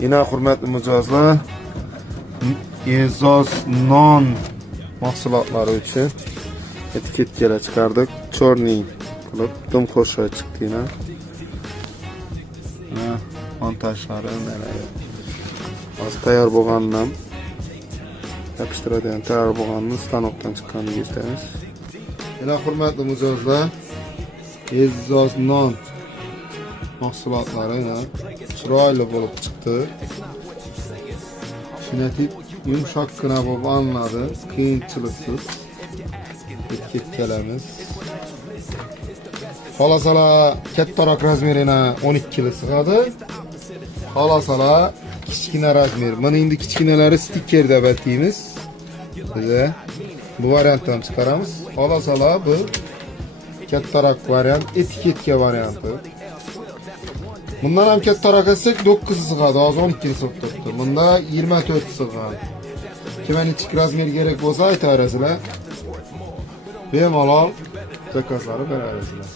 Yine hürmetli mijozlar, E'zoz non mahsulotları uchun etiketkalar chiqardik. Chorniy qilib dim qo'shib chiqdi yine. Montajlari neler? Az tayyor bo'lganidan yapıştıradigan tayyor bo'lganini stanokdan chiqqanini ko'rsatamiz. Yine hürmetli mijozlar, E'zoz non mahsulotları chiroyli bo'lib chiqdi. Kinetik yumshoqqina bo'lib olinadi, qiyinchiliksiz etiketkalarimiz. Xolasalar kattaroq razmerini 12 kg sig'adi. Xolasalar kichkina razmer. Mana endi kichkinalari stiker deb ataymiz. Biz bu variantdan chiqaramiz. Xolasalar bu kattaroq variant, etiketka varianti. Bundan ham kattaroq olsak 9 sig'adi, hozir 12 sig'ib turibdi. Bunda 24 sig'adi. Kimga kichik razmer kerak bo'lsa aytaverasizlar. Bemalol zakazlari berasizlar.